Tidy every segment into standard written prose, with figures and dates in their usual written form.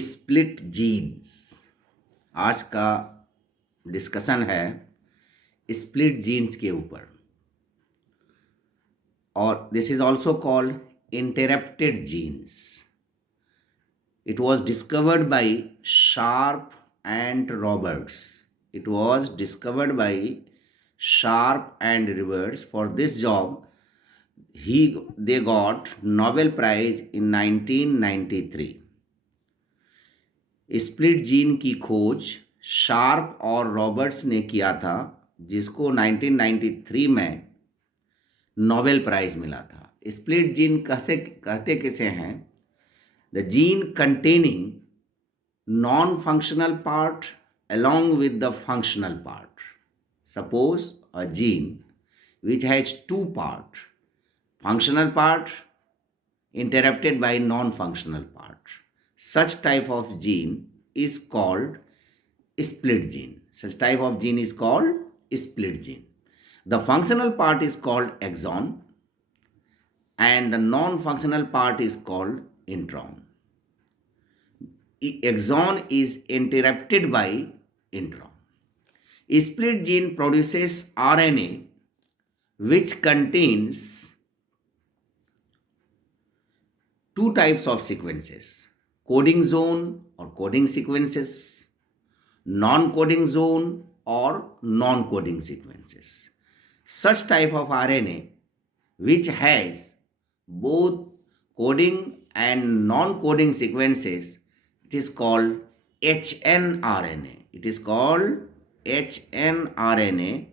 Split jeans आज का discussion है स्प्लिट जीन्स के ऊपर और this is also called interrupted genes. It was discovered by Sharp and Roberts. It was discovered by Sharp and Roberts. For this job, they got Nobel Prize in 1993. Split gene की खोज sharp और Roberts ने किया था, जिसको 1993 में Nobel prize मिला था. स्प्लिट जीन कहते किसे हैं? The gene containing non-functional part along with the functional part. Suppose a gene which has two parts, functional part interrupted by non-functional part. Such type of gene is called split gene. Such type of gene is called split gene. The functional part is called exon and the non-functional part is called intron. Exon is interrupted by intron. Split gene produces RNA which contains two types of sequences: coding zone or coding sequences, non-coding zone or non-coding sequences. Such type of RNA which has both coding and non-coding sequences, it is called hnRNA. It is called hnRNA.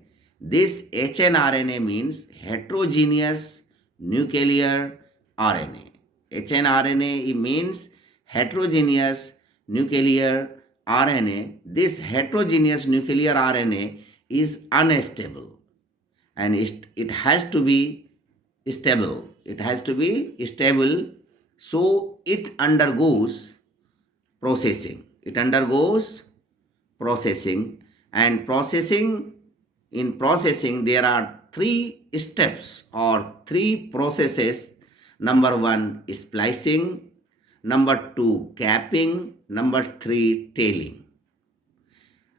This hnRNA means heterogeneous nuclear RNA. hnRNA means heterogeneous nuclear RNA. This heterogeneous nuclear RNA is unstable and it has to be stable. It has to be stable, so it undergoes processing. It undergoes processing, and in processing there are three steps or three processes. Number one, splicing. Number two, capping. Number three, tailing.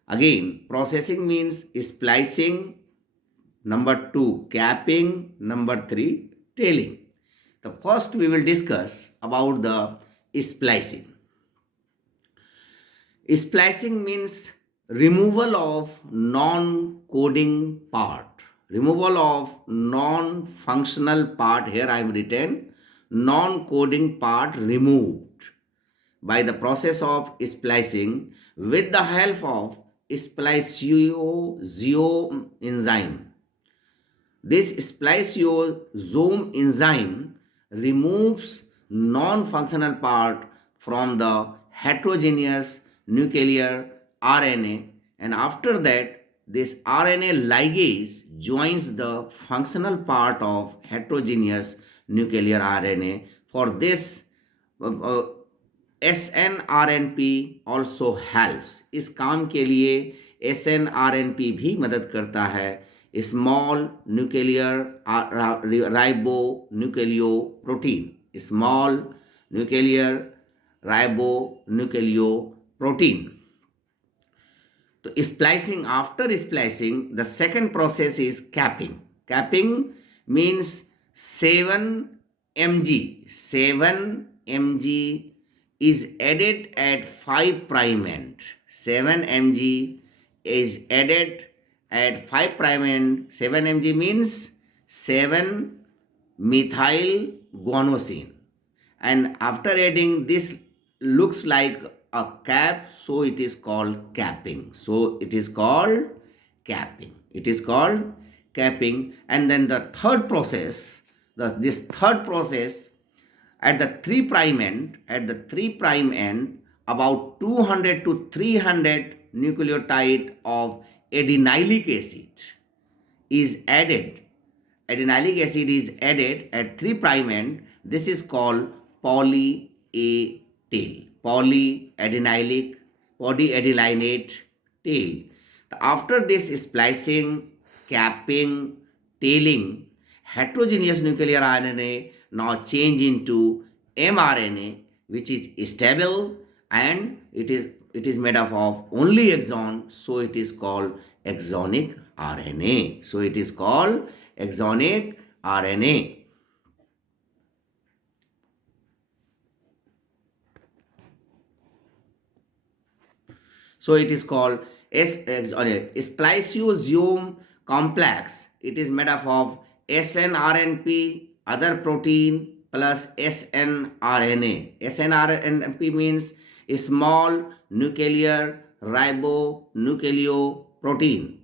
Again, processing means splicing. Number two, capping. Number three, tailing. The first we will discuss about the splicing. Splicing means removal of non-coding part, removal of non-functional part. Here I have written non-coding part removed by the process of splicing with the help of spliceosome enzyme. This spliceosome enzyme removes non-functional part from the heterogeneous nuclear RNA, and after that this RNA ligase joins the functional part of heterogeneous nuclear RNA. For this snRNP also helps. इस काम के लिए snRNP भी मदद करता है. Small nuclear ribonucleoprotein. Small nuclear ribonucleoprotein. तो splicing, after splicing, the second process is capping. Capping means 7 mg. 7 mg is added at 5 prime end. 7 mg is added at 5 prime end. 7 mg means 7 methyl guanosine. And after adding this looks like a cap, so it is called capping. So it is called capping. It is called capping. And then the third process, this third process at the 3 prime end, about 200 to 300 nucleotide of adenylic acid is added. Adenylic acid is added at 3 prime end. This is called polyadenylate tail. After this splicing, capping, tailing, heterogeneous nuclear RNA now change into mRNA, which is stable and it is made up of only exon, so it is called exonic RNA. So it is called exonic RNA. So it is called spliceosome complex. It is made up of snRNP, other protein plus snRNA. snRNP means a small nuclear ribonucleoprotein,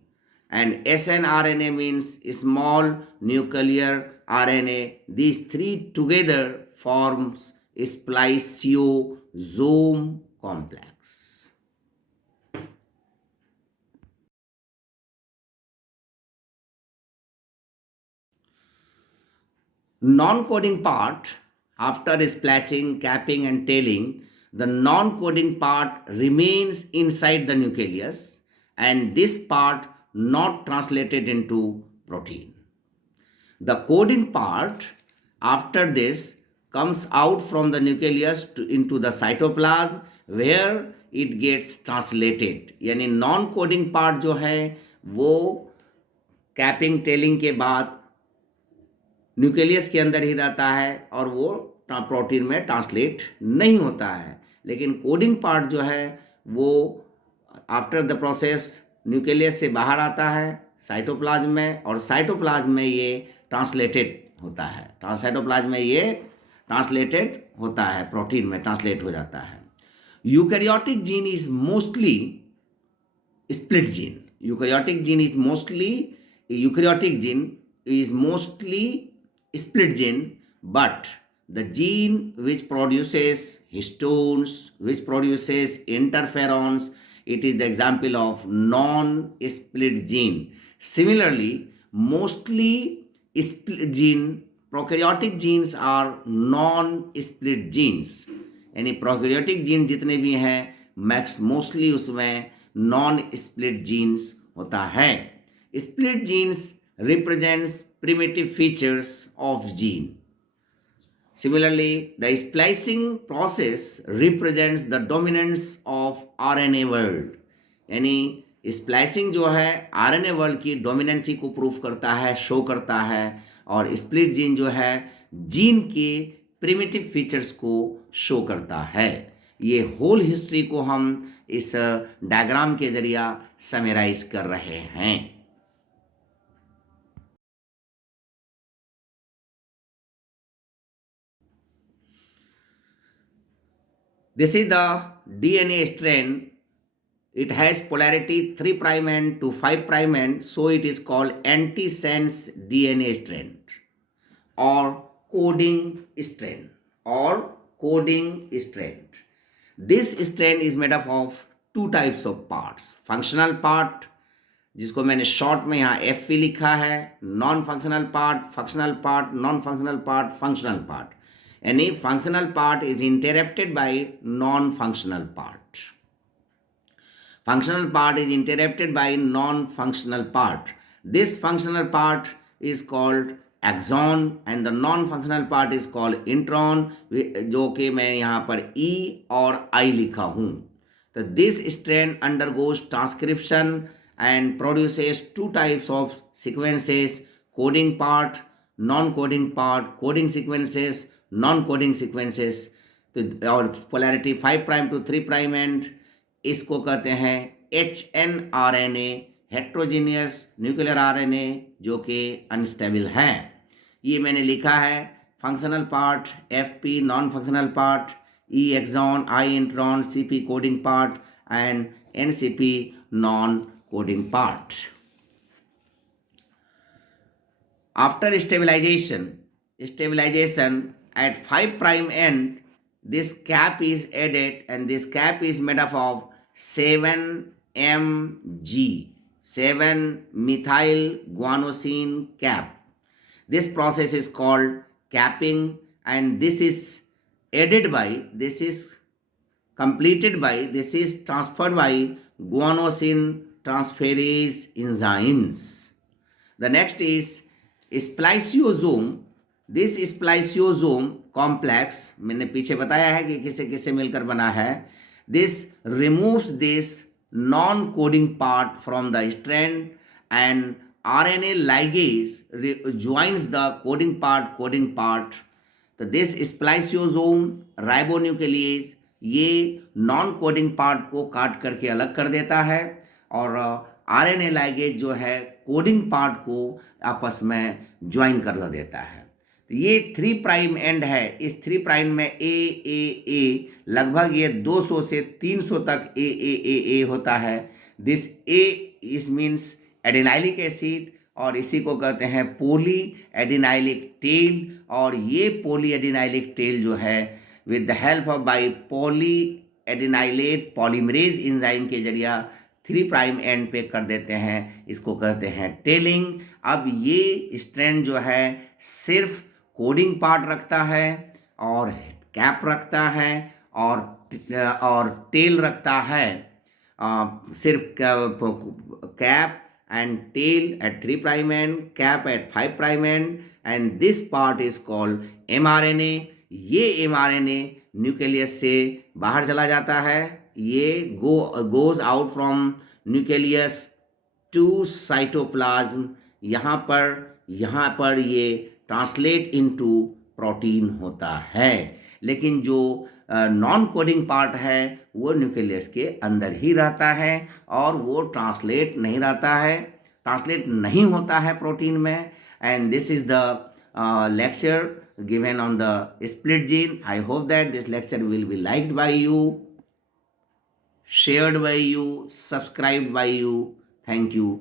and snRNA means a small nuclear RNA. These three together forms a spliceosome complex. Non-coding part, after splicing, capping and tailing, the non-coding part remains inside the nucleus, and this part not translated into protein. The coding part after this comes out from the nucleus into the cytoplasm, where it gets translated. यानी non coding part जो है वो capping telling के बाद nucleus के अंदर ही रहता है और वो प्रोटीन में ट्रांसलेट नहीं होता है, लेकिन कोडिंग पार्ट जो है वो आफ्टर द प्रोसेस न्यूक्लियस से बाहर आता है साइटोप्लाज्म में, और साइटोप्लाज्म में ये ट्रांसलेटेड होता है, साइटोप्लाज्म में ये ट्रांसलेटेड होता है, प्रोटीन में ट्रांसलेट हो जाता है. Eukaryotic gene is mostly split gene. Eukaryotic gene is mostly split gene, but the gene which produces histones, which produces interferons, it is the example of non-split gene. Similarly, mostly split gene, prokaryotic genes are non-split genes. यानी prokaryotic gene जितने भी हैं mostly उसमें non split genes होता है. Split genes represents primitive features of gene. Similarly, the splicing process represents the dominance of RNA world. यानी splicing जो है आरएनए वर्ल्ड की डोमिनेंसी को प्रूफ करता है, शो करता है, और स्प्लिट जीन जो है जीन के प्रिमिटिव फीचर्स को शो करता है. ये होल हिस्ट्री को हम इस डायग्राम के जरिए समराइज कर रहे हैं. This is the DNA strain. It has polarity 3' end to 5' end, so it is called antisense DNA strand or coding strand This strand is made up of two types of parts. Functional part, जिसको मैंने short में यहाँ FP लिखा है, non functional part, functional part, non functional part, functional part. Any functional part is interrupted by non-functional part. Functional part is interrupted by non-functional part. This functional part is called axon and the non-functional part is called intron, जो कि मैं यहाँ पर E और I लिखा हूँ. तो this strand undergoes transcription and produces two types of sequences: coding part, non-coding part, coding sequences, non-coding sequences. तो और पोलैरिटी 5' to 3' end, इसको कहते हैं HNRNA, हेट्रोजीनियस न्यूक्लियर RNA, जो कि अनस्टेबल है. ये मैंने लिखा है functional part FP, non functional part E exon, I intron, CP coding part and NCP non coding part. After stabilization at 5' end, this cap is added and this cap is made up of 7-MG, 7-methyl guanosine cap. This process is called capping, and this is added by, this is completed by, this is transferred by guanosine transferase enzymes. The next is spliceosome. This spliceosome complex, मैंने पीछे बताया है कि किसे किसे मिलकर बना है. This removes this non-coding part from the strand, and RNA ligase joins the coding part. तो दिस स्प्लाइसियोसोम राइबोन्यूक्लियेज ये नॉन कोडिंग पार्ट को काट करके अलग कर देता है, और आरएनए लाइगेज जो है कोडिंग पार्ट को आपस में ज्वाइन कर देता है। तो ये 3 प्राइम एंड है। इस 3 प्राइम में ए लगभग ये 200 से 300 तक ए होता है। दिस ए इस मीन्स एडेनाइलिक एसिड, और इसी को कहते हैं पोली एडिनाइलिक टेल। और ये पोली एडिनाइलिक टेल जो है with the help of by poly adenylate polymerase enzyme के जरिया 3 प्राइम एंड पे कर देते हैं, इसको कहते हैं टेलिंग। अब ये स्ट्रैंड जो है सिर्फ कोडिंग पार्ट रखता है, और कैप रखता है, और टेल रखता है। सिर्फ cap and tail at 3 prime end, cap at 5 prime end, and this part is called mRNA। ये mRNA न्यूक्लियस से बाहर चला जाता है। ये goes out from nucleus to cytoplasm. यहाँ पर ये ट्रांसलेट इनटू प्रोटीन होता है। लेकिन जो नॉन कोडिंग पार्ट है वो न्यूक्लियस के अंदर ही रहता है, और वो ट्रांसलेट नहीं होता है प्रोटीन में। And this is the lecture given on the split gene. I hope that this lecture will be liked by you, shared by you, subscribed by you. Thank you.